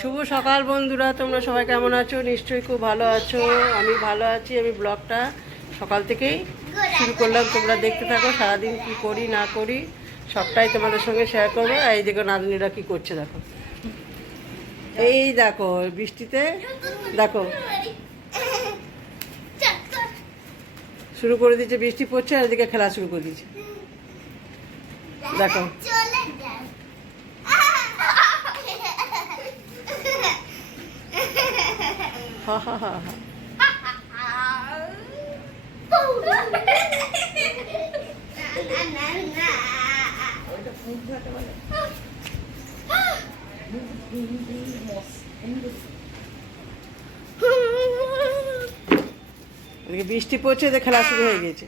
শুভ সকাল বন্ধুরা, তোমরা সবাই কেমন আছো? নিশ্চয়ই খুব ভালো আছো। আমি ভালো আছি। আমি ব্লগটা সকাল থেকেই শুরু করলাম, তোমরা দেখতে থাকো। সারাদিন কি করি না করি সবটাই তোমাদের সঙ্গে শেয়ার করবো। এই দেখো নাতনিরা কি করছে, দেখো এই দেখো বৃষ্টিতে, দেখো শুরু করে দিয়েছে, বৃষ্টি পড়ছে আর এদিকে খেলা শুরু করে দিয়েছে, দেখো হা হা হা হা। বৃষ্টি পড়ছে, খেলা শুরু হয়ে গেছে।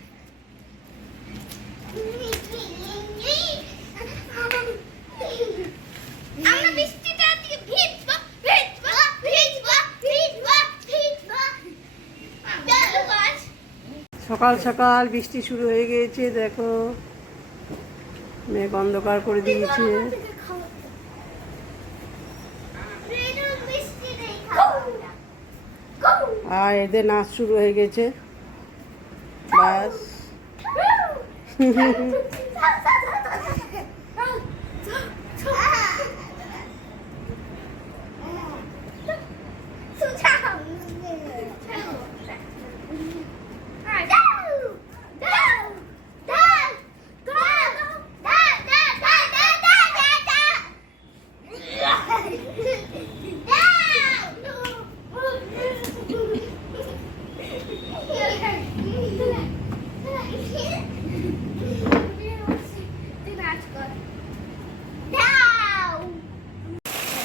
সকাল সকাল বৃষ্টি শুরু হয়ে গিয়েছে, দেখো মেঘ অন্ধকার করে দিয়েছে। আর এদের নাচ শুরু হয়ে গেছে, বাস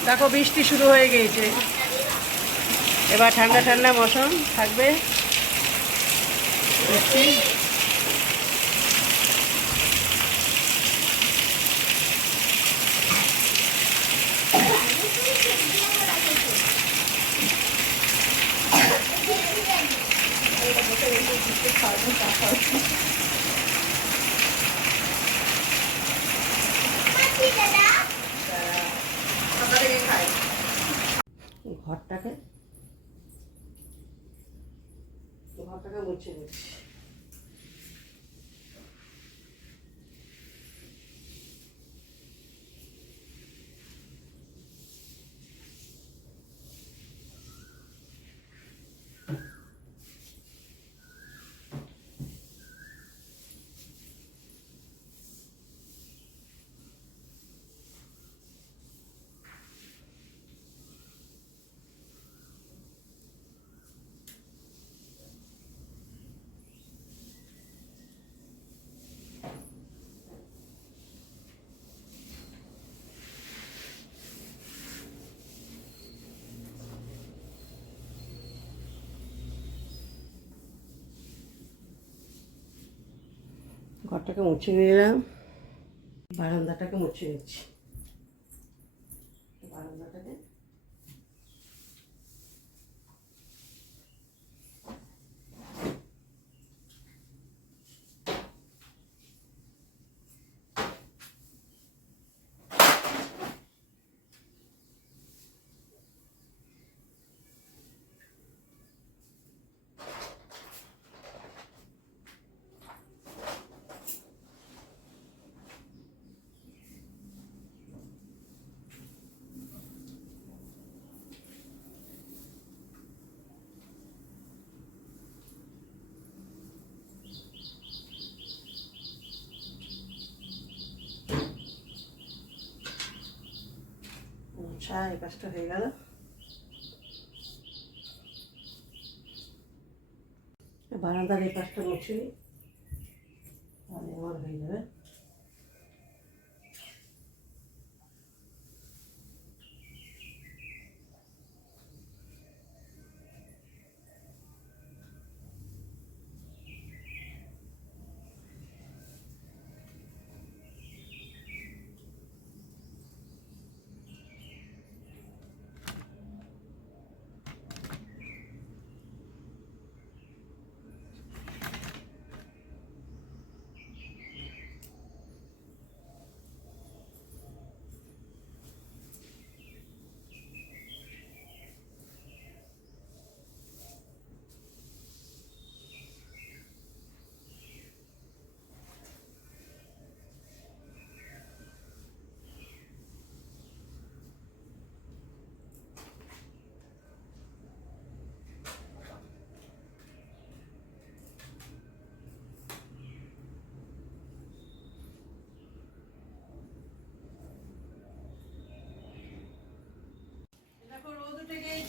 দেখো বৃষ্টি শুরু হয়ে গিয়েছে। এবার ঠান্ডা ঠান্ডা মৌসুম থাকবে, বৃষ্টি। ঘরটাকে মুছে নিচ্ছি। ঘরটাকে মুছে নিলাম, বারান্দাটাকে মুছে নিচ্ছি। বারান্দাটাকে এই কাজটা হয়ে গেল। বারান্দার এই কাজটা মুছে নিই, তাহলে আমার হয়ে যাবে।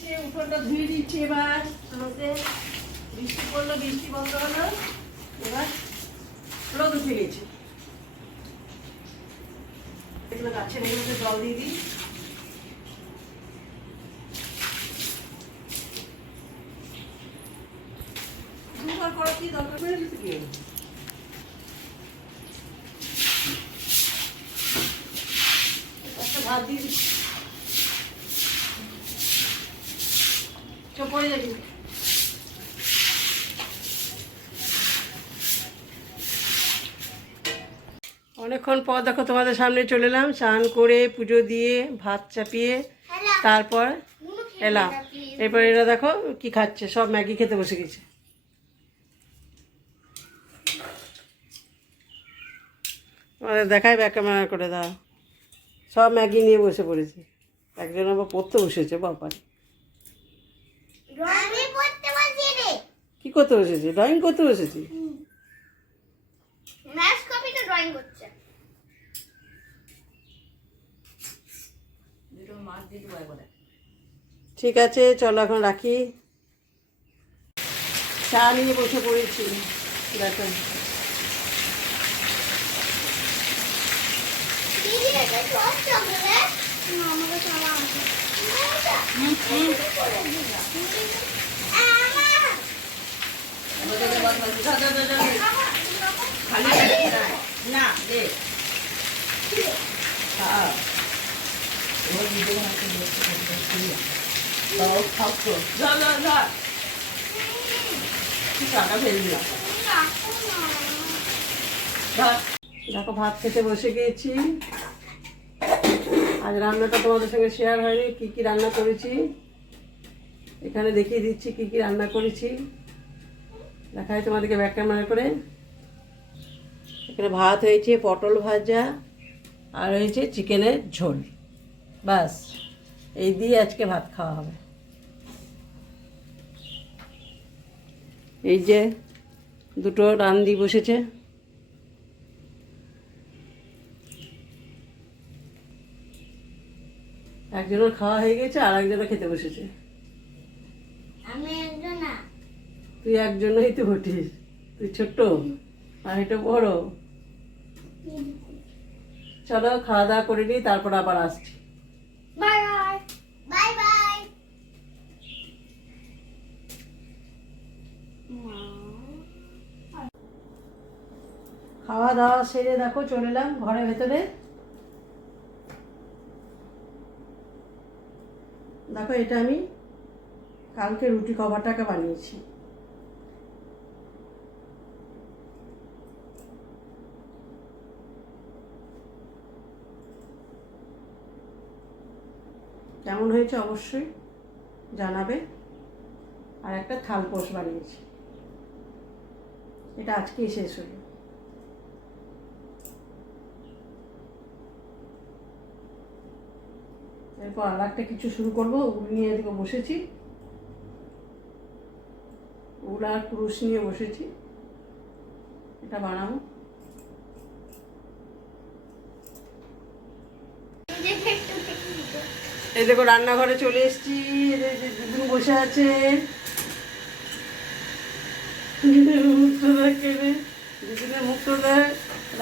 এসছে, উঠোনটা ধুয়ে দিচ্ছি এবার। আমাদের বৃষ্টি পড়লো, বৃষ্টি বন্ধ হলো, এবার রোদ উঠে গেছে। এগুলো গাছের এগুলোতে জল দিয়ে দিই। দুবার করা কি দরকার পড়ে গেছে কি? একটা ভাত দিয়ে দিচ্ছি, চোখ পড়ে যাবি। অনেকক্ষণ পর দেখো তোমাদের সামনে চলে এলাম, স্নান করে পুজো দিয়ে ভাত চাপিয়ে তারপর এলাম। এরপর এরা দেখো কি খাচ্ছে, সব ম্যাগি খেতে বসে গেছে। আমাদের দেখাই ব্যাক ক্যামেরা করে দাও, সব ম্যাগি নিয়ে বসে পড়েছে। একজন আবার পড়তে বসেছে, বাবা কি করতে বসেছে? ড্রয়িং করতে বসেছি। ঠিক আছে, চলো এখন রাখি। চা নিয়ে বসে পড়েছি, দেখো দেখো ভাত খেতে বসে গিয়েছি। আজ রান্নাটা তোমাদের সঙ্গে শেয়ার হয়নি, কি কি রান্না করেছি এখানে দেখিয়ে দিচ্ছি। কি কি রান্না করেছি দেখাই তোমাদেরকে ব্যাক ক্যামেরা করে। এখানে ভাত হয়েছে, পটল ভাজা, আর হয়েছে চিকেনের ঝোল। বাস এই দিয়ে আজকে ভাত খাওয়া হবে। এই যে দুটো রান্দি বসেছে, একজনের খাওয়া হয়ে গেছে আর একজনের খেতে বসেছে। তুই একজনই তো ঘটিস, তুই ছোট্ট আর এটা বড়। চলো খাওয়া দাওয়া করে নিই, তারপর আবার আসছি। Bye bye bye bye. খাওয়া দাওয়া সেরে দেখো চলে এলাম ঘরের ভেতরে। দেখো এটা আমি কালকে রুটি কভারটাকে বানিয়েছি। কেমন হয়েছে অবশ্যই জানাবে। আর একটা থালপোষ বানিয়েছি, এটা আজকেই শেষ হলো। এরপর আর একটা কিছু শুরু করবো, ওগুলো নিয়ে এদিকে বসেছি, ওগুলো আর কুরুশ নিয়ে বসেছি, এটা বানাবো। এই দেখো রান্নাঘরে চলে এসেছি, দুদিন বসে আছে, দুদিনের মুখটা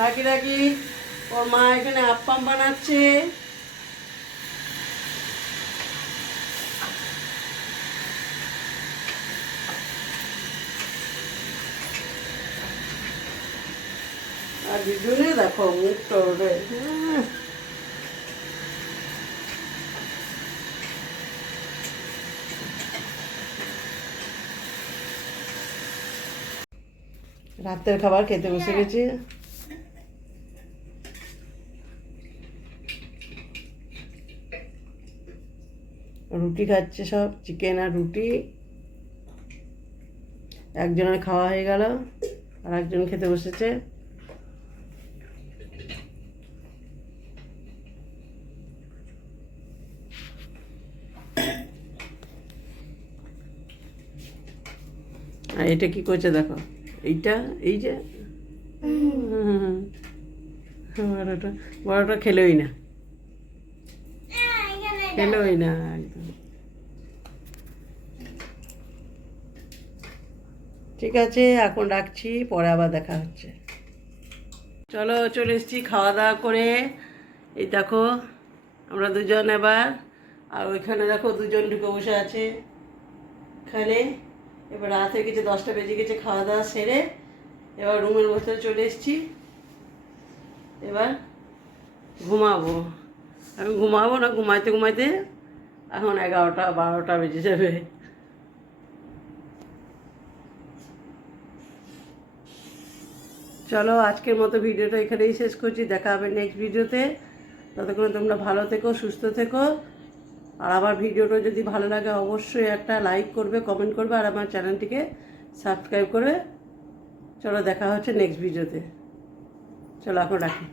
রাখি রাখি। ওর মা এখানে আপ্পাম বানাচ্ছে। আর দুজনে দেখো মুখটা ওরে, রাতের খাবার খেতে বসে গেছি। রুটি খাচ্ছে সব, চিকেন আর রুটি। একজনের খাওয়া হয়ে গেল, আর একজন খেতে বসেছে। আর এটা কি করছে দেখো, এইটা এই যে বড়টা বড়টা খেলোই না, খেলোই না একদম। ঠিক আছে, এখন রাখছি, পরে আবার দেখা হচ্ছে। চলো চলে এসেছি খাওয়া দাওয়া করে। এই দেখো আমরা দুজন এবার, আর ওইখানে দেখো দুজন ঢুকে বসে আছে এখানে। এবার রাত হয়ে গেছে, 10টা বেজে গেছে, খাওয়া দাওয়া সেরে এবার রুমের ভেতরে চলে এসেছি। এবার ঘুমাবো। আমি ঘুমাবো না, ঘুমাইতে ঘুমাইতে এখন 11টা 12টা বেজে যাবে। চলো আজকের মতো ভিডিওটা এখানেই শেষ করছি, দেখা হবে নেক্সট ভিডিওতে। ততক্ষণ তোমরা ভালো থেকো, সুস্থ থেকো। আর আমার ভিডিওটা যদি ভালো লাগে অবশ্যই একটা লাইক করবে, কমেন্ট করবে, আর আমার চ্যানেলটিকে সাবস্ক্রাইব করবে। চলো দেখা হচ্ছে নেক্সট ভিডিওতে। চলো এখন রাখি।